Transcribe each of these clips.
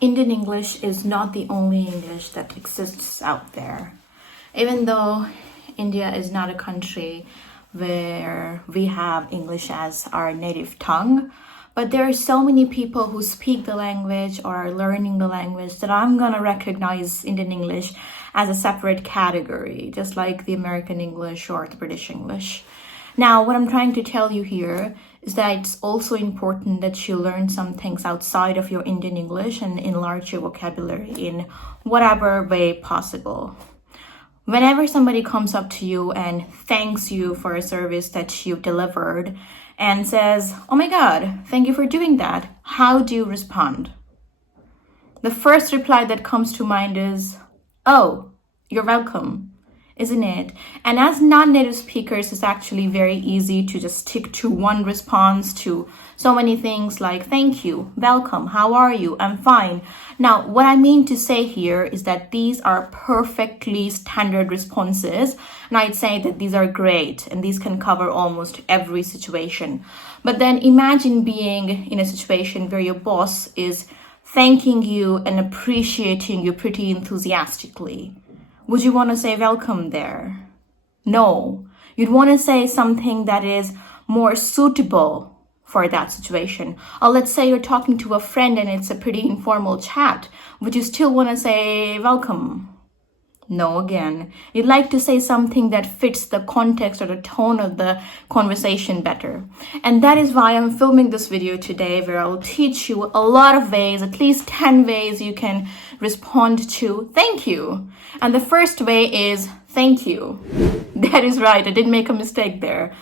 Indian English is not the only English that exists out there. Even though India is not a country where we have English as our native tongue, but there are so many people who speak the language or are learning the language that I'm gonna recognize Indian English as a separate category, just like the American English or the British English. Now, what I'm trying to tell you here is that it's also important that you learn some things outside of your Indian English and enlarge your vocabulary in whatever way possible. Whenever somebody comes up to you and thanks you for a service that you delivered and says, "Oh my God, thank you for doing that," how do you respond? The first reply that comes to mind is, "Oh, you're welcome." Isn't it? And as non-native speakers, it's actually very easy to just stick to one response to so many things like thank you, welcome, how are you, I'm fine. Now, what I mean to say here is that these are perfectly standard responses, and I'd say that these are great and these can cover almost every situation. But then imagine being in a situation where your boss is thanking you and appreciating you pretty enthusiastically. Would you want to say welcome there? No. You'd want to say something that is more suitable for that situation. Or let's say you're talking to a friend and it's a pretty informal chat. Would you still want to say welcome? No, again. You'd like to say something that fits the context or the tone of the conversation better. And that is why I'm filming this video today, where I'll teach you a lot of ways, at least 10 ways you can respond to thank you. And the first way is thank you. That is right, I didn't make a mistake there.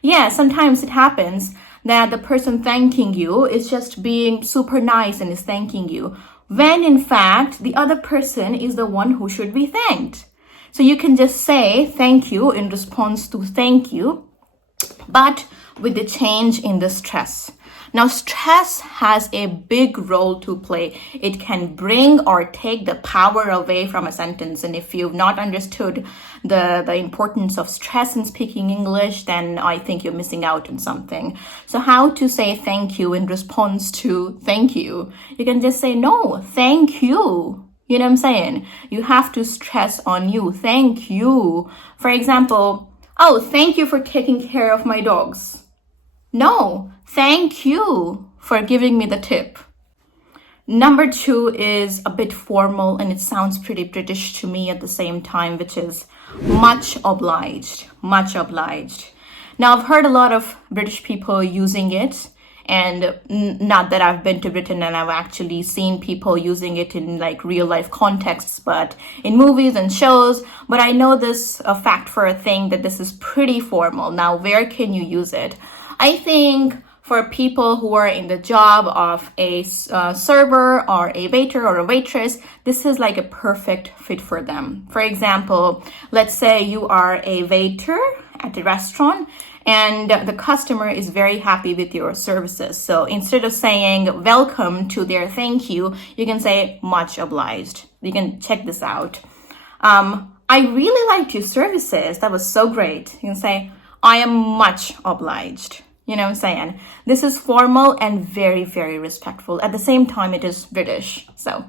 Yeah, sometimes it happens that the person thanking you is just being super nice and is thanking you, when in fact the other person is the one who should be thanked. So you can just say thank you in response to thank you, but with the change in the stress. Now, stress has a big role to play. It can bring or take the power away from a sentence. And if you've not understood the importance of stress in speaking English, then I think you're missing out on something. So how to say thank you in response to thank you? You can just say, no, thank you. You know what I'm saying? You have to stress on you. Thank you. For example, oh, thank you for taking care of my dogs. No, thank you for giving me the tip. Number 2 is a bit formal and it sounds pretty British to me at the same time, which is much obliged, much obliged. Now, I've heard a lot of British people using it, and not that I've been to Britain and I've actually seen people using it in like real life contexts, but in movies and shows. But I know this a fact for a thing that this is pretty formal. Now, where can you use it? I think for people who are in the job of a server or a waiter or a waitress, this is like a perfect fit for them. For example, let's say you are a waiter at a restaurant and the customer is very happy with your services. So instead of saying welcome to their thank you, you can say much obliged. You can check this out. I really liked your services. That was so great. You can say, I am much obliged. You know what I'm saying? This is formal and very, very respectful. At the same time, it is British. So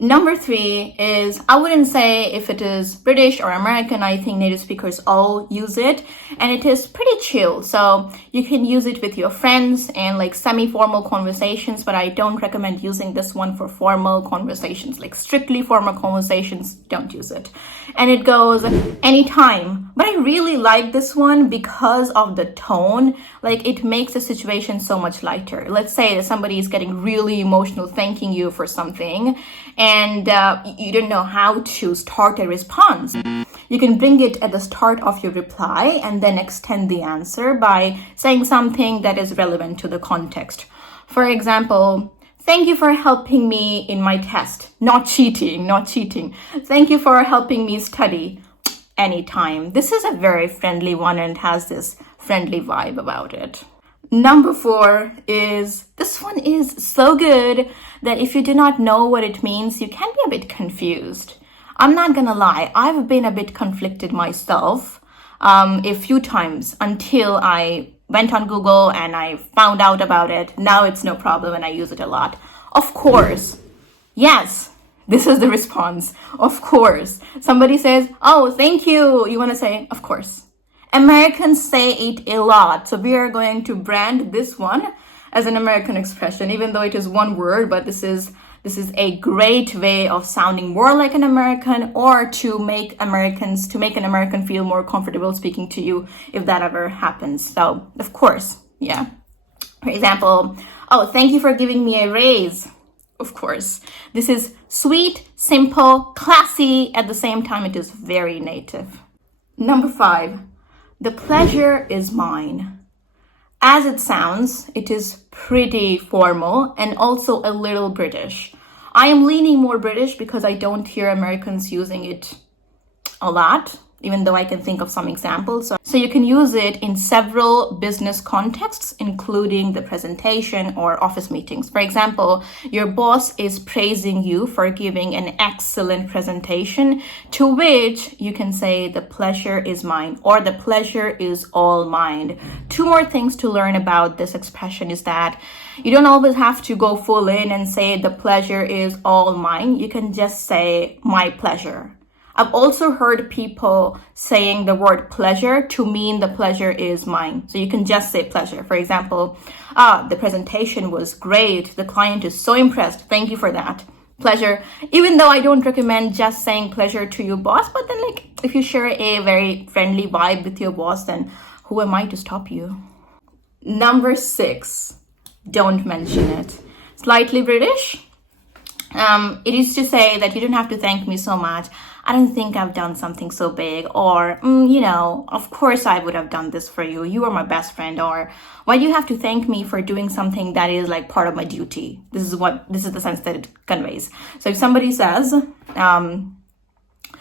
number 3 is, I wouldn't say if it is British or American. I think native speakers all use it and it is pretty chill. So you can use it with your friends and like semi-formal conversations, but I don't recommend using this one for formal conversations, like strictly formal conversations. Don't use it. And it goes anytime. But I really like this one because of the tone. Like it makes the situation so much lighter. Let's say that somebody is getting really emotional thanking you for something and you don't know how to start a response. You can bring it at the start of your reply and then extend the answer by saying something that is relevant to the context. For example, thank you for helping me in my test. Not cheating, not cheating. Thank you for helping me study. Anytime. This is a very friendly one and has this friendly vibe about it. Number 4 is, this one is so good that if you do not know what it means, you can be a bit confused. I'm not gonna lie, I've been a bit conflicted myself a few times until I went on Google and I found out about it. Now it's no problem and I use it a lot. Of course, Yes, this is the response. Of course. Somebody says, oh, thank you. You want to say, of course. Americans say it a lot. So we are going to brand this one as an American expression, even though it is one word, but this is a great way of sounding more like an American, or to make an American feel more comfortable speaking to you if that ever happens. So, of course, yeah. For example, oh, thank you for giving me a raise. Of course. This is sweet, simple, classy. At the same time, it is very native. Number 5, the pleasure is mine. As it sounds, it is pretty formal and also a little British. I am leaning more British because I don't hear Americans using it a lot, even though I can think of some examples. So you can use it in several business contexts, including the presentation or office meetings. For example, your boss is praising you for giving an excellent presentation, to which you can say, the pleasure is mine, or the pleasure is all mine. 2 more things to learn about this expression is that you don't always have to go full in and say the pleasure is all mine. You can just say my pleasure. I've also heard people saying the word pleasure to mean the pleasure is mine. So you can just say pleasure. For example, the presentation was great. The client is so impressed. Thank you for that. Pleasure. Even though I don't recommend just saying pleasure to your boss, but then if you share a very friendly vibe with your boss, then who am I to stop you? Number 6, don't mention it. Slightly British. It is to say that you don't have to thank me so much. I don't think I've done something so big, or, of course I would have done this for you. You are my best friend, or why do you have to thank me for doing something that is like part of my duty? This is the sense that it conveys. So if somebody says,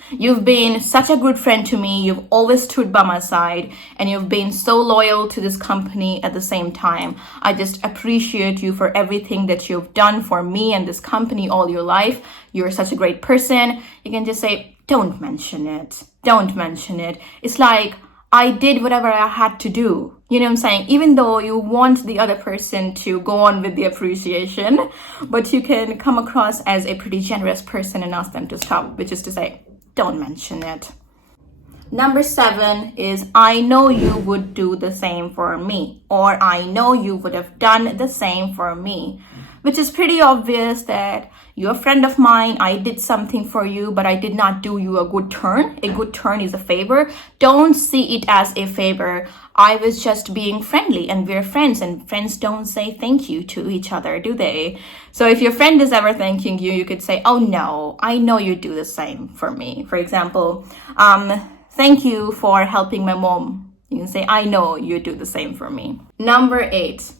you've been such a good friend to me, you've always stood by my side, and you've been so loyal to this company at the same time. I just appreciate you for everything that you've done for me and this company all your life. You're such a great person. You can just say, don't mention it. Don't mention it. It's like, I did whatever I had to do. You know what I'm saying? Even though you want the other person to go on with the appreciation, but you can come across as a pretty generous person and ask them to stop, which is to say, don't mention it. Number 7 is, I know you would do the same for me, or I know you would have done the same for me, which is pretty obvious that you're a friend of mine. I did something for you, but I did not do you a good turn. A good turn is a favor. Don't see it as a favor. I was just being friendly, and we're friends, and friends don't say thank you to each other, do they? So if your friend is ever thanking you, you could say, oh no, I know you do the same for me. For example, thank you for helping my mom. You can say, I know you do the same for me. Number 8.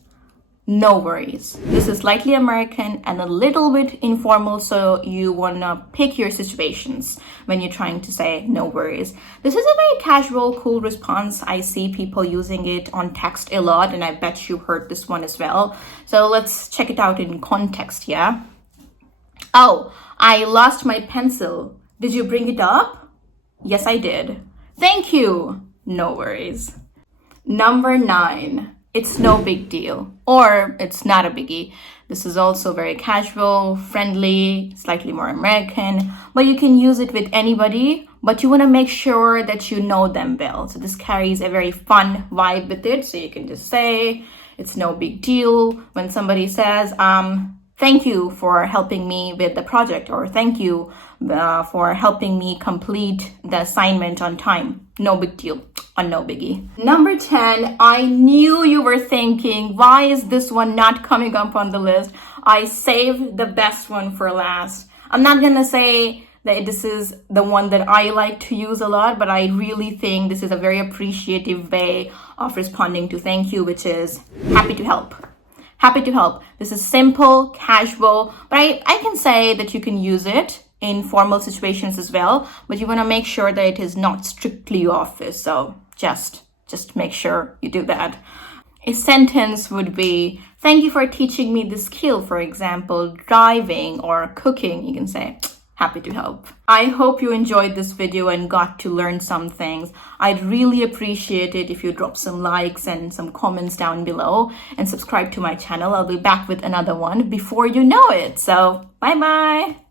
No worries. This is slightly American and a little bit informal, so you want to pick your situations when you're trying to say no worries. This is a very casual, cool response. I see people using it on text a lot, and I bet you heard this one as well. So let's check it out in context, yeah? Oh, I lost my pencil. Did you bring it up? Yes, I did. Thank you. No worries. Number 9. It's no big deal, or it's not a biggie. This is also very casual, friendly, slightly more American, but you can use it with anybody, but you want to make sure that you know them well. So this carries a very fun vibe with it. So you can just say, it's no big deal. When somebody says, thank you for helping me with the project, or thank you for helping me complete the assignment on time. No big deal, or no biggie. Number 10, I knew you were thinking, why is this one not coming up on the list? I saved the best one for last. I'm not gonna say that this is the one that I like to use a lot, but I really think this is a very appreciative way of responding to thank you, which is happy to help. Happy to help. This is simple, casual, but I can say that you can use it in formal situations as well, but you want to make sure that it is not strictly office. So just make sure you do that. A sentence would be, thank you for teaching me the skill. For example, driving or cooking. You can say, happy to help. I hope you enjoyed this video and got to learn some things. I'd really appreciate it if you drop some likes and some comments down below and subscribe to my channel. I'll be back with another one before you know it. So bye bye.